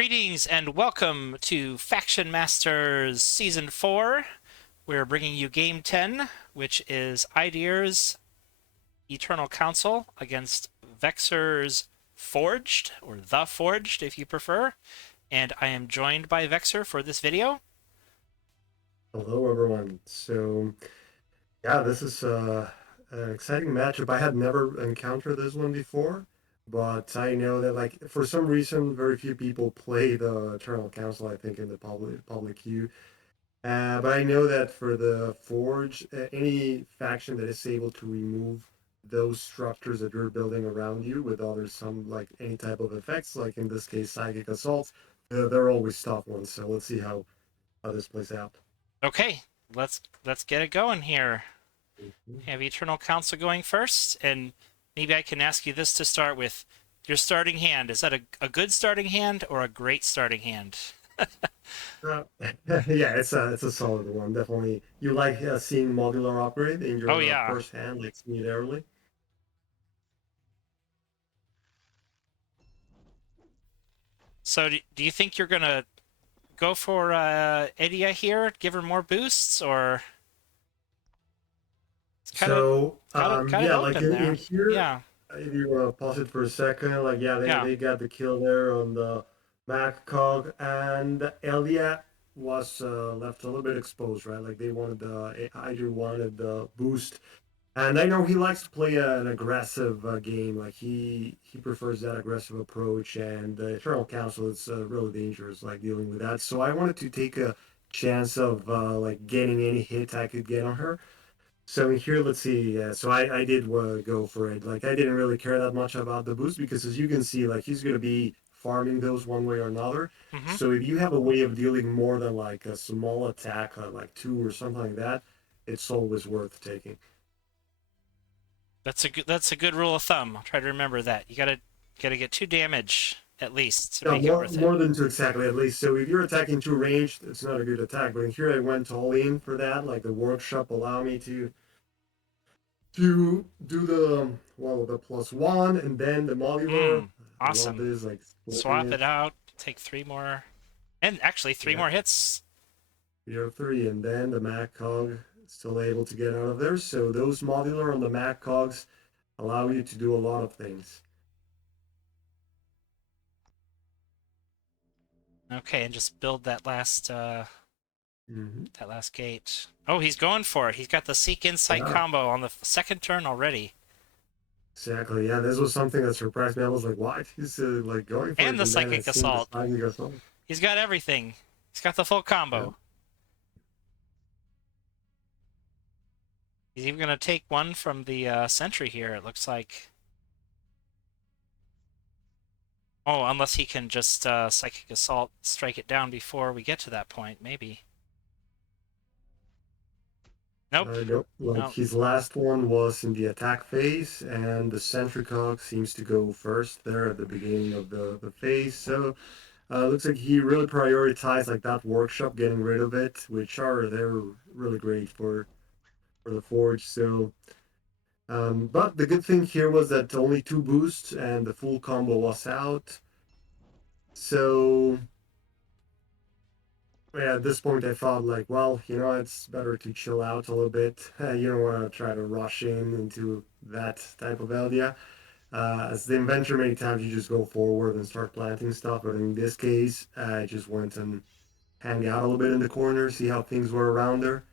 Greetings and welcome to FactionMasters Season 4. We're bringing you Game 10, which is Eydir's Eternal Council against Vexer's Forged, or The Forged if you prefer. And I am joined by Vexer for this video. Hello, everyone. Yeah, this is an exciting matchup. I had never encountered this one before, but I know that, like, for some reason, very few people play the Eternal Council, I think, in the public queue. But I know that for the Forge, any faction that is able to remove those structures that you're building around you with like any type of effects, like in this case, psychic assaults, they're always tough ones. So let's see how this plays out. Okay, let's get it going here. Mhm. Have Eternal Council going first, and maybe I can ask you this to start with. Your starting hand, is that a good starting hand or a great starting hand? Uh, yeah, it's a solid one. Definitely, you like seeing modular operate in Oh your yeah. first hand, like seeing it early. So do you think you're gonna go for Eydir here, give her more boosts, or it's kind of Yeah, like open in there? here, Yeah, if you pause it for a second, like yeah, they yeah. they got the kill there on the Mac cog, and Elia was left a little bit exposed, right? Like they wanted Hydra wanted the boost. And I know he likes to play an aggressive game. Like he prefers that aggressive approach. And the Eternal Council is really dangerous, like dealing with that. So I wanted to take a chance of like getting any hit I could get on her. So here, let's see. So I did go for it. Like I didn't really care that much about the boost because, as you can see, like he's gonna be farming those one way or another. Hmm. So if you have a way of dealing more than like a small attack, like two or something like that, it's always worth taking. That's a good rule of thumb. I'll try to remember that. You gotta get 2 damage at least to Yeah, make it more worth it. more than two exactly at least. So if you're attacking two ranged, it's not a good attack. But here I went all in for that. Like the workshop allow me to do the the +1 and then the modular. I love Awesome. this, like splitting Swap it. it out. Take 3 more, and actually three Yeah, more hits. 303, and then the Mac cog still able to get out of there. So those modular on the Mac cogs allow you to do a lot of things. Okay, and just build Hmm. that last gate. Oh, he's going for it. He's got the Seek Insight Yeah, combo on the second turn already, exactly. Yeah, this was something that surprised me. I was like, "What?" He's like going for and it, the and then I Psychic seen the Assault. sliding goes on. He's got everything. He's got the full Yeah. combo. He's even gonna take one from the sentry here. It looks like. Oh, unless he can just Psychic Assault, strike it down before we get to that point, maybe. Nope. Nope. Like No. his last one was in the attack phase, and the Centricog seems to go first there at the beginning of the phase. So looks like he really prioritized like that workshop, getting rid of it, which they're really great for the Forge. So, but the good thing here was that only two boosts and the full combo was out. So yeah, at this point, I thought like, well, it's better to chill out a little bit. You don't want to try to rush into that type of area. As the inventor, many times you just go forward and start planting stuff. But in this case, I just went and hang out a little bit in the corner, see how things were around there.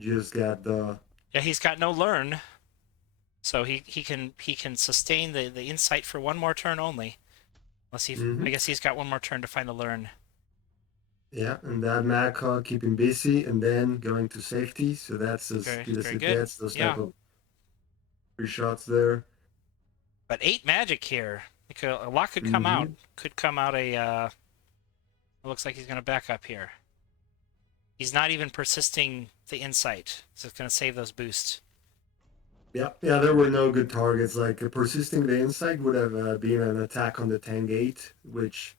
Just got the Yeah, he's got no learn, so he can sustain the insight for one more turn only. Unless I hmm guess he's got one more turn to find a learn. yeah, and that Mad Cog keep him busy, and then going to safety. So that's as Very good as very it good. gets. Those type Yeah, of free shots there. but 8 magic here. A lot could come out. Hmm. Could come out a. It looks like he's gonna back up here. He's not even persisting the insight, so it's gonna save those boosts. Yeah, yeah, there were no good targets. Like persisting the insight would have been an attack on the 10 gate, which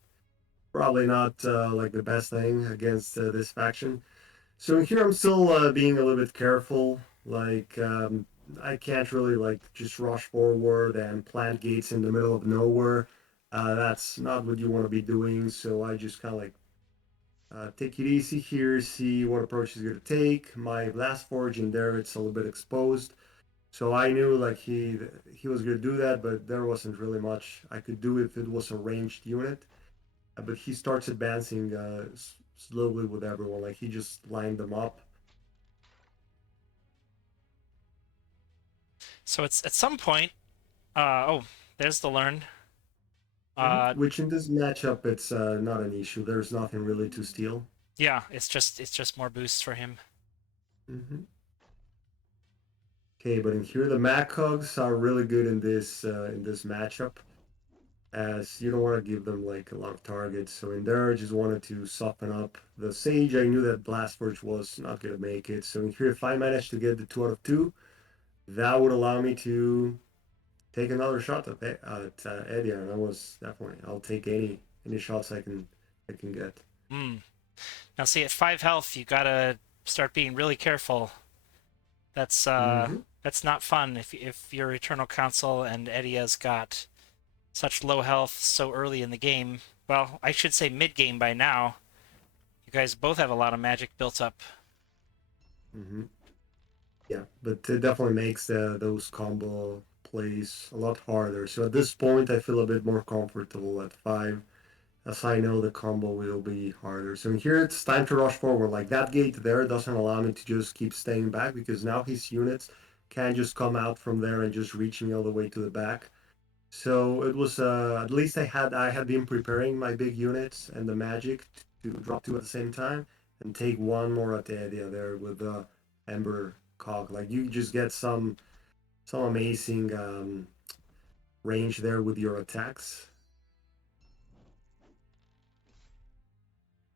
probably not like the best thing against this faction. So here I'm still being a little bit careful. Like I can't really like just rush forward and plant gates in the middle of nowhere. That's not what you want to be doing. So I just kind of like take it easy here, see what approach he's gonna take. My Blast Forge in there, it's a little bit exposed. So I knew like he was gonna do that, but there wasn't really much I could do if it was a ranged unit. But he starts advancing slowly with everyone. Like he just lined them up. So it's at some point. Oh, there's the learn. Mhm. Uh, Which in this matchup, it's not an issue. There's nothing really to steal. yeah, it's just more boosts for him. Hmm. Okay, but in here the Macogs are really good in this matchup, as you don't want to give them like a lot of targets. So in there, I just wanted to soften up the Sage. I knew that Blastforge was not gonna make it. So in here, if I managed to get the 2 out of 2, that would allow me to take another shot at Eddie, and I was definitely I'll take any shots I can get. Hmm. Now see, at 5 health, you gotta start being really careful. Hmm. That's not fun if your Eternal Council and Edia's got such low health so early in the game. Well, I should say mid game by now. You guys both have a lot of magic built up. Hmm. Yeah, but it definitely makes those combo plays a lot harder. So at this point, I feel a bit more comfortable at 5, as I know the combo will be harder. So here it's time to rush forward. Like that gate there doesn't allow me to just keep staying back, because now his units can just come out from there and just reach me all the way to the back. So it was at least I had been preparing my big units and the magic to drop 2 at the same time and take one more at the idea there with the Ember Cog. Like you just get some amazing range there with your attacks.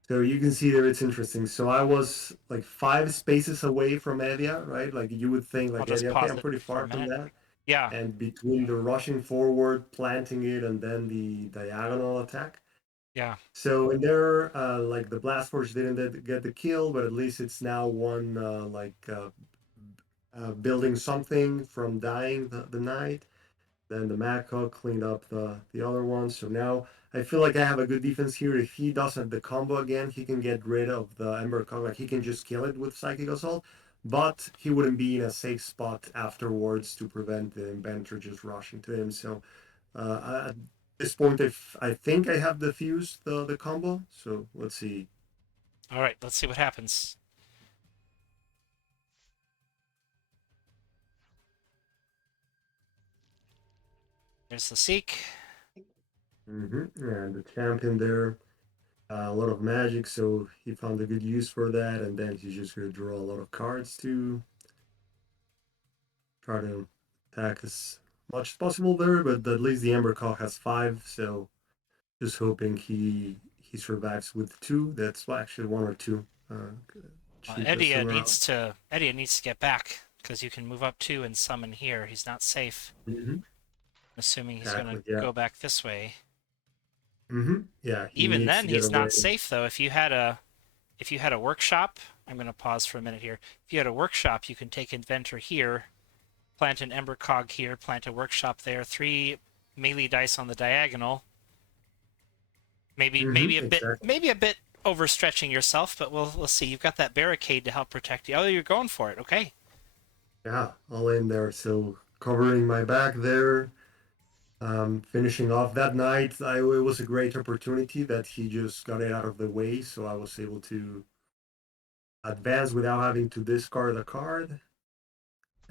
So you can see there it's interesting. So I was like 5 spaces away from Edia, right? Like you would think I'll like just Edia, okay, pause I'm it pretty for a far from minute. that. Yeah, And between the rushing forward, planting it, and then the diagonal attack. yeah. So in there, like the Blast Force didn't get the kill, but at least it's now one building something from dying the knight. Then the Mad Hawk cleaned up the other one. So now I feel like I have a good defense here. If he doesn't the combo again, he can get rid of the Ember Cog. Like he can just kill it with Psychic Assault, but he wouldn't be in a safe spot afterwards to prevent the Inventor just rushing to him. So at this point, if I think I have defused the combo. So let's see. All right, let's see what happens. There's the Seek. And the champion there, a lot of magic, so he found a good use for that. And then he's just gonna draw a lot of cards to try to attack as much as possible there. But at least the Ember Cock has 5, so just hoping he survives with 2. That's well, actually 1 or 2 cheapest around. Edia needs to get back because you can move up 2 and summon here. He's not safe. Mm-hmm. Assuming he's gonna Exactly. Yeah. go back this way. Mm-hmm. Yeah. He Even needs then, to get he's away. not safe though. If you had a workshop, I'm gonna pause for a minute here. If you had a workshop, you can take Inventor here, plant an Ember Cog here, plant a workshop there, 3 melee dice on the diagonal. Maybe maybe Mm-hmm. a bit Exactly. maybe a bit overstretching yourself, but we'll see. You've got that barricade to help protect you. Oh, you're going for it. Okay. Yeah. All in there. So covering my back there. Finishing off that night, it was a great opportunity that he just got it out of the way, so I was able to advance without having to discard a card.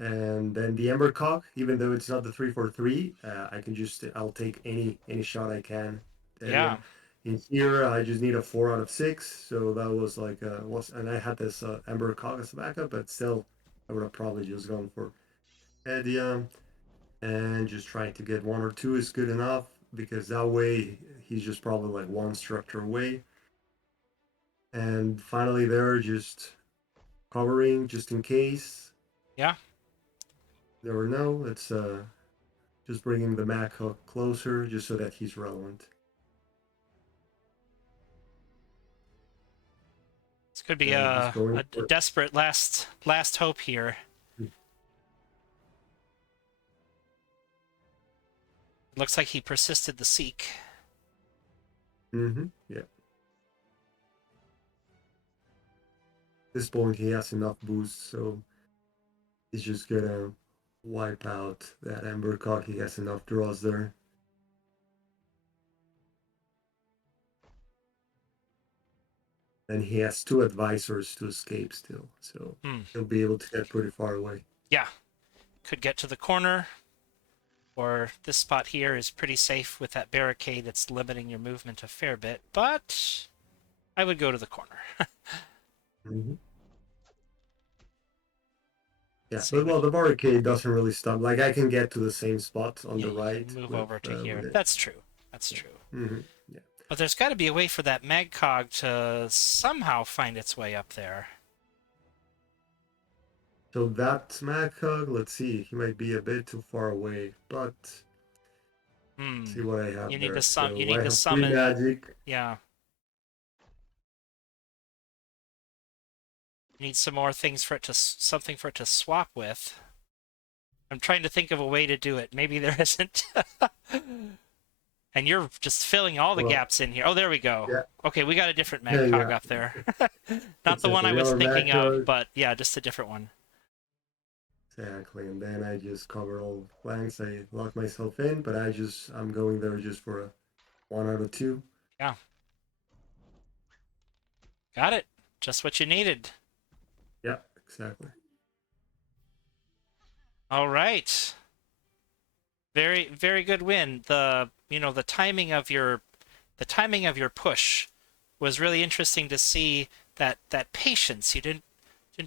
And then the Ember Cock, even though it's not the 3/3, I can just I'll take any shot I can. Yeah. Area. In here, I just need a 4 out of 6, so that was like and I had this Ember Cock as a backup, but still, I would have probably just gone for Edia. And just trying to get 1 or 2 is good enough, because that way he's just probably like one structure away. And finally, they're just covering just in case. Yeah. Never know. It's just bringing the Mac hook closer just so that he's relevant. This could be And he's going a for. desperate last hope here. Looks like he persisted the Seek. Yeah. At this point, he has enough boost, so he's just gonna wipe out that Ember Cock. He has enough draws there. And he has 2 advisors to escape still, so Hmm. he'll be able to get pretty far away. Yeah, could get to the corner, or this spot here is pretty safe with that barricade. It's limiting your movement a fair bit, but I would go to the corner. Mm-hmm. Yeah, Let's see but what. well, the barricade doesn't really stop. Like I can get to the same spot on Yeah, the you can right move over to with here. it. That's true. That's Yeah. true. Yeah. But there's got to be a way for that Magcog to somehow find its way up there. So that Smack Hug, let's see, he might be a bit too far away, but Hmm. see what I You have need to there. You So need I to have 3 summon. magic. Yeah. You need some more things for it to something for it to swap with. I'm trying to think of a way to do it. Maybe there isn't. And you're just filling all the Well, gaps in here. Oh, there we go. yeah, Okay, we got a different yeah, Magcog yeah, up there. Not the one exactly. I The was other thinking Mac of, Hug, but yeah, just a different one. exactly. And then I just cover all flanks. I lock myself in, but I'm going there just for a 1 out of 2. Yeah, got it. Just what you needed. Yeah, exactly. All right. Very, very good win. The timing of your push was really interesting to see that patience. You didn't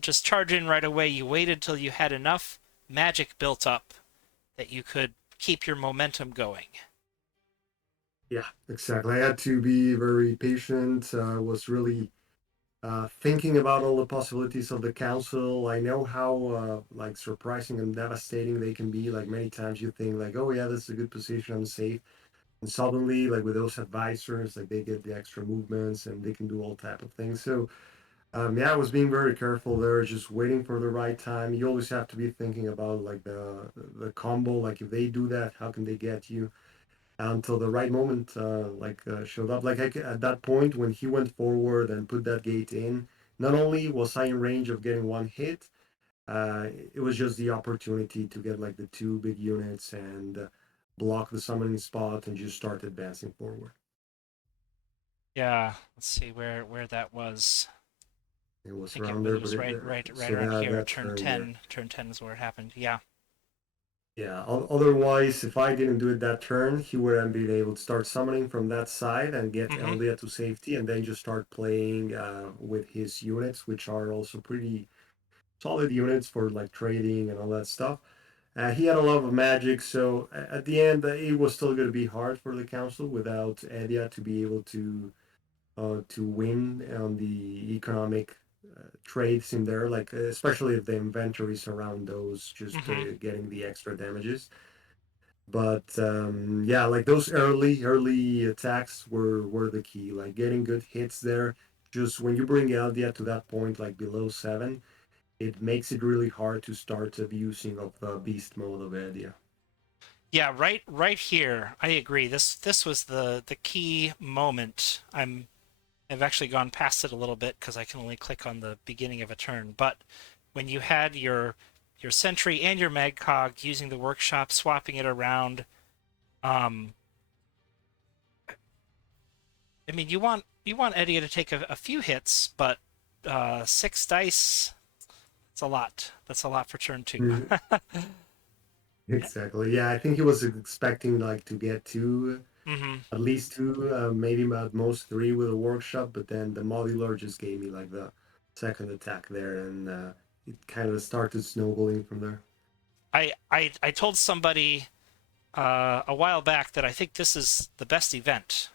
just charge in right away. You waited till you had enough magic built up that you could keep your momentum going. Yeah, exactly. I had to be very patient. Was really thinking about all the possibilities of the council. I know how like surprising and devastating they can be. Like many times you think like, oh yeah, this is a good position, I'm safe, and suddenly like with those advisors, like they get the extra movements and they can do all type of things. So yeah, I was being very careful there, just waiting for the right time. You always have to be thinking about like the combo. Like if they do that, how can they get you? Until the right moment showed up. At that point when he went forward and put that gate in, not only was I in range of getting 1 hit, it was just the opportunity to get like the 2 big units and block the summoning spot and just start advancing forward. Yeah, let's see where that was. It I was think it around there, but was right so around here. that Turn turn there. 10. Turn 10 is where it happened. Yeah. Yeah, otherwise, if I didn't do it that turn, he would have been able to start summoning from that side and get Mm-hmm. Eldia to safety, and then just start playing with his units, which are also pretty solid units for like trading and all that stuff. He had a lot of magic, so at the end, it was still going to be hard for the council without Edia to be able to win on the economic trades in there, like especially if the inventories around those, just Mm-hmm. getting the extra damages. But yeah, like those early attacks were the key. Like getting good hits there. Just when you bring Eldia to that point, like below 7, it makes it really hard to start abusing of the beast mode of Eldia. Yeah, right here. I agree. This was the key moment. I've actually gone past it a little bit because I can only click on the beginning of a turn. But when you had your sentry and your magcog using the workshop, swapping it around, um, I mean you want Eddie to take a few hits, but 6 dice. That's a lot. That's a lot for turn 2. Mhm. Exactly. Yeah, I think he was expecting like to get 2, Mm-hmm. at least 2, maybe at most 3 with a workshop, but then the modular just gave me like the second attack there, and it kind of started snowballing from there. I told somebody a while back that I think this is the best event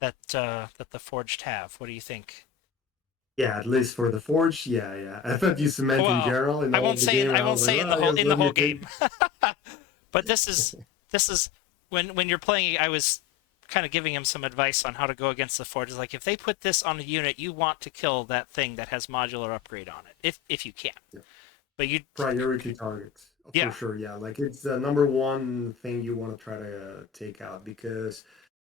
that the Forged have. What do you think? Yeah, at least for the Forge, yeah, yeah. I thought you meant in Well, general in all of the game. I I won't was like, say well, I in guess the what do whole you think? game, but this is when you're playing. I was kind of giving him some advice on how to go against the Forge. It's like if they put this on a unit, you want to kill that thing that has modular upgrade on it, if you can. Yeah. But you, Priority targets for yeah, sure. Yeah, like it's the number one thing you want to try to take out because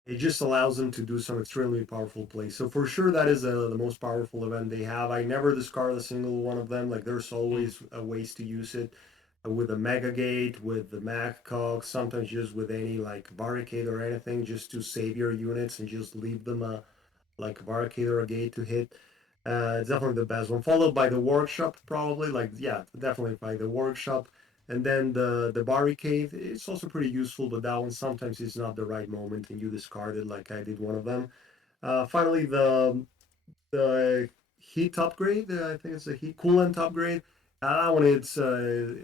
It just allows them to do some extremely powerful plays. So for sure, that is the most powerful event they have. I never discard a single one of them. Like there's Mm. always ways to use it with the Mega Gate, with the Mag Cog, sometimes just with any like barricade or anything, just to save your units and just leave them like a barricade or a gate to hit. It's definitely the best one, followed by the workshop, probably. Like, yeah, definitely by the workshop. And then the barricade, it's also pretty useful, but that one sometimes is not the right moment and you discard it, like I did one of them. Finally, the heat upgrade. I think it's a heat coolant upgrade. That one, it's a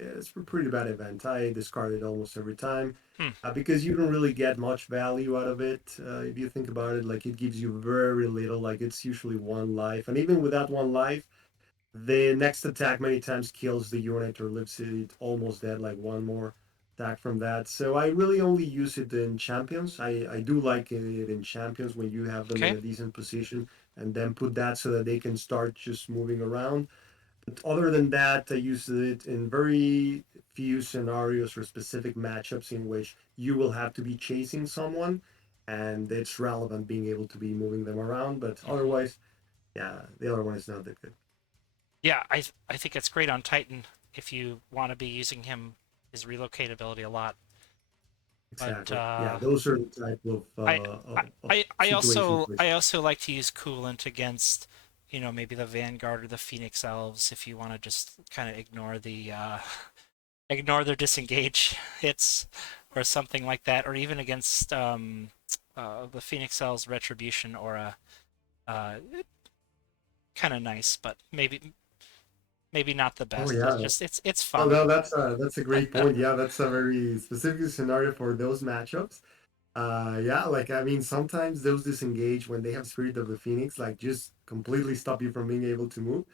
pretty bad event. I discard it almost every time Hmm. because you don't really get much value out of it. If you think about it, like it gives you very little. Like it's usually one life, and even with that one life, the next attack many times kills the unit or leaves it almost dead. Like one more attack from that. So I really only use it in champions. I do like it in champions when you have them in Okay. a decent position and then put that so that they can start just moving around. But other than that, I use it in very few scenarios or specific matchups in which you will have to be chasing someone, and it's relevant being able to be moving them around. But Mhm. otherwise, yeah, the other one is not that good. Yeah, I think it's great on Titan if you want to be using him his relocate ability a lot. But Exactly. Yeah, those are the type I, of situations which. I also like to use coolant against, you know, maybe the Vanguard or the Phoenix Elves if you want to just kind of ignore the ignore their disengage hits or something like that, or even against the Phoenix Elves Retribution or a uh, kind of nice, but maybe not the Oh best. yeah. It's Oh fun. no, that's a great point. Yeah, that's a very specific scenario for those matchups. Yeah, like I mean, sometimes those disengage when they have Spirit of the Phoenix, like just completely stop you from being able to move.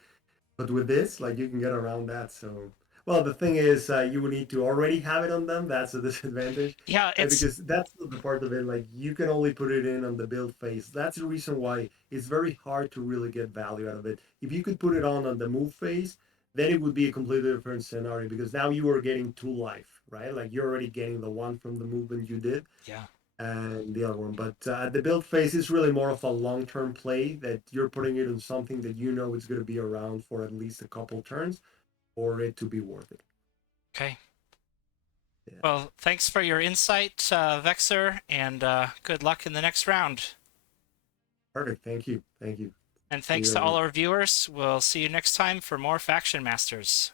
But with this, like you can get around that. So, well, the thing is, you would need to already have it on them. That's a disadvantage, Yeah, it's because that's the part of it. Like you can only put it in on the build phase. That's the reason why it's very hard to really get value out of it. If you could put it on the move phase, then it would be a completely different scenario because now you are getting two life, right? Like you're already getting the one from the movement you did yeah. and the other one. But the build phase is really more of a long term play that you're putting it in something that you know is going to be around for at least a couple turns for it to be worth it. Okay. Yeah, Well, thanks for your insight, Vexer, and good luck in the next round. perfect. Thank you. Thank you. And See thanks you to all around. our viewers. We'll see you next time for more Faction Masters.